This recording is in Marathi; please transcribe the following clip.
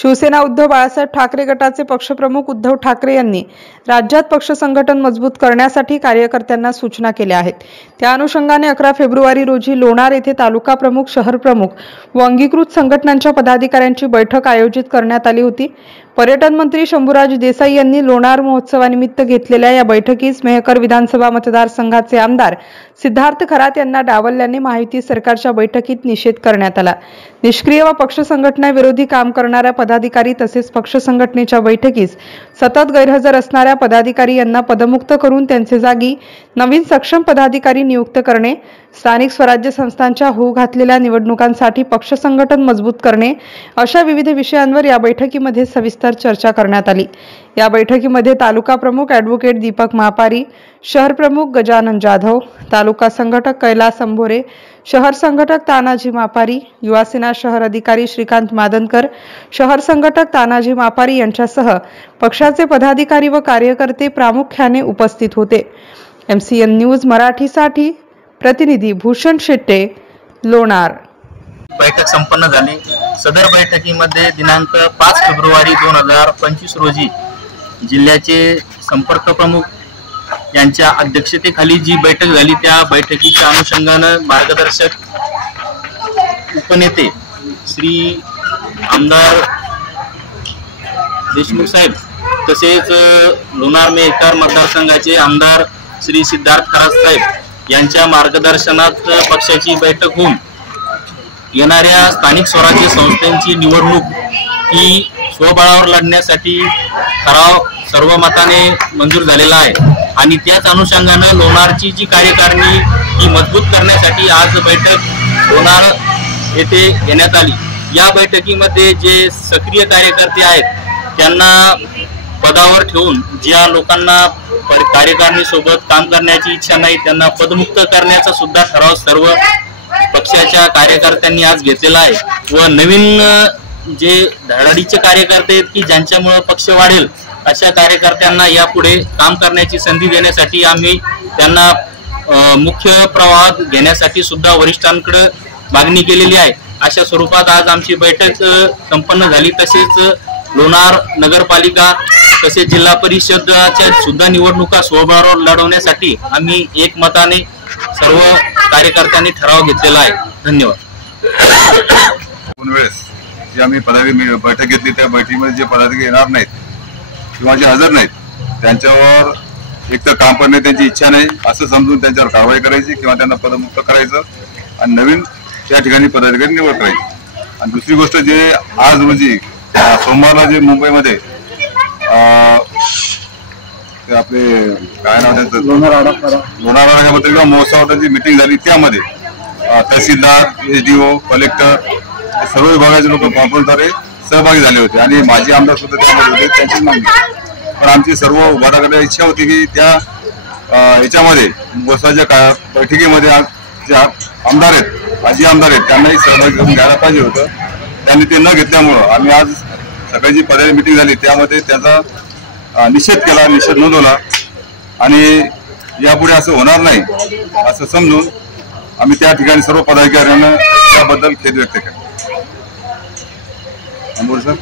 शिवसेना उद्धव बाळासाहेब ठाकरे गटाचे पक्षप्रमुख उद्धव ठाकरे यांनी राज्यात पक्ष संघटन मजबूत करण्यासाठी कार्यकर्त्यांना सूचना केल्या आहेत। त्या अनुषंगाने 11 फेब्रुवारी रोजी लोणार येथे तालुका प्रमुख, शहर प्रमुख व अंगीकृत संघटनांच्या पदाधिकाऱ्यांची बैठक आयोजित करण्यात आली होती। पर्यटन मंत्री शंभूराज देसाई यांनी लोणार महोत्सवानिमित्त घेतलेल्या या बैठकीस मेहकर विधानसभा मतदारसंघाचे आमदार सिद्धार्थ खरात यांना डावलल्याने महायुती सरकारच्या बैठकीत निषेध करण्यात आला। निष्क्रिय व पक्ष संघटना विरोधी काम करणाऱ्या पदाधिकारी तसेच पक्ष संघटनेच्या बैठकीस सतत गैरहजर असणाऱ्या पदाधिकारी यांना पदमुक्त करून त्यांचे जागी नवीन सक्षम पदाधिकारी नियुक्त करणे, स्थानिक स्वराज्य संस्थांच्या होऊ घातलेल्या निवडणुकांसाठी पक्ष संघटन मजबूत करणे अशा विविध विषयांवर या बैठकीमध्ये सविस्तर चर्चा करण्यात आली। या बैठकीमध्ये तालुका प्रमुख ॲडव्होकेट दीपक महापारी, शहर प्रमुख गजानन जाधव, तालुका संघटक कैलास अंभोरे, शहर संघटक तानाजी मापारी, युवासेना शहर अधिकारी श्रीकांत मादनकर, शहर संघटक तानाजी मापारी यांच्यासह पक्षाचे पदाधिकारी व कार्यकर्ते प्रामुख्याने उपस्थित होते। MCN न्यूज मराठीसाठी प्रतिनिधी भूषण शेट्टे, लोणार। बैठक संपन्न झाली। सदर बैठकीमध्ये दिनांक 5 फेब्रुवारी 2025 रोजी जिल्ह्याचे संपर्क प्रमुख यांच्या अध्यक्षतेखाली जी बैठक झाली, त्या बैठकीच्या अनुषंगाने मार्गदर्शक उपनेते श्री आमदार देशमुख साहेब तसेच लोणार मेहकर मतदारसंघाचे आमदार श्री सिद्धार्थ खरात साहेब यांच्या मार्गदर्शनात पक्षाची बैठक होऊन येणाऱ्या स्थानिक स्वराज्य संस्थांची निवडणूक ही स्वबळावर लढण्यासाठी ठराव सर्वमताने मंजूर झालेला आहे आणि त्याच अनुषंगाने लोणारची जी कार्यकारिणी ही मजबूत करण्यासाठी आज बैठक लोणार येथे घेण्यात आली। या बैठकीमध्ये जे सक्रिय कार्यकर्ते आहेत त्यांना पदावर ठेवून ज्या लोकांना कार्यकारिणी सोबत काम करण्याची इच्छा नाही त्यांना पदमुक्त करण्याचा सुद्धा ठराव सर्व पक्षाच्या कार्यकर्त्यांनी आज घेतलेला आहे व नवीन जे धडाडीचे कार्यकर्ते आहेत की ज्यांच्यामुळे पक्ष वाढेल अशा कार्यकर्त्यांना यापुढे काम करण्याची संधी देण्यासाठी आम्ही त्यांना मुख्य प्रवाहात घेण्यासाठी सुद्धा वरिष्ठांकडे मागणी केलेली आहे। अशा स्वरूपात आज आमची बैठक संपन्न झाली। तसेच लोणार नगरपालिका तसेच जिल्हा परिषदाच्या सुद्धा निवडणुका स्वबळावर लढवण्यासाठी आम्ही एकमताने सर्व कार्यकर्त्यांनी ठराव घेतलेला आहे। धन्यवाद। जी आम्ही बैठक घेतली त्या बैठकीमध्ये जे पदाधिकारी येणार नाहीत किंवा जे हजर नाहीत त्यांच्यावर एक तर काम करण्याची त्यांची इच्छा नाही असं समजून त्यांच्यावर कारवाई करायची किंवा त्यांना पदमुक्त करायचं आणि नवीन त्या ठिकाणी पदाधिकारी निवड करायची। आणि दुसरी गोष्ट जे आज रोजी सोमवारला जे मुंबईमध्ये ते आपले काय नाव त्यांचं लोणार आराखड्याबद्दल किंवा महोत्सवाबद्दल जी मिटिंग झाली त्यामध्ये तहसीलदार, SDO, कलेक्टर सर्व विभागाचे लोक कॉन्फरन्सद्वारे सहभागी झाले होते आणि माजी आमदार सुद्धा त्यामध्ये होते। त्यांची मागणी पण आमची सर्व उभाटाकडे इच्छा होती की त्या याच्यामध्ये महोत्सवाच्या बैठकीमध्ये आज जे आमदार आहेत, माजी आमदार आहेत त्यांनाही सहभागी करून घ्यायला पाहिजे होतं। त्यांनी ते न घेतल्यामुळं आम्ही आज सकाळी जी पदाधिकारी मिटिंग झाली त्यामध्ये त्याचा निषेध केला, निषेध नोंदवला आणि यापुढे असं होणार नाही असं समजून आम्ही त्या ठिकाणी सर्व पदाधिकाऱ्यांना त्याबद्दल खेद व्यक्त केला। सर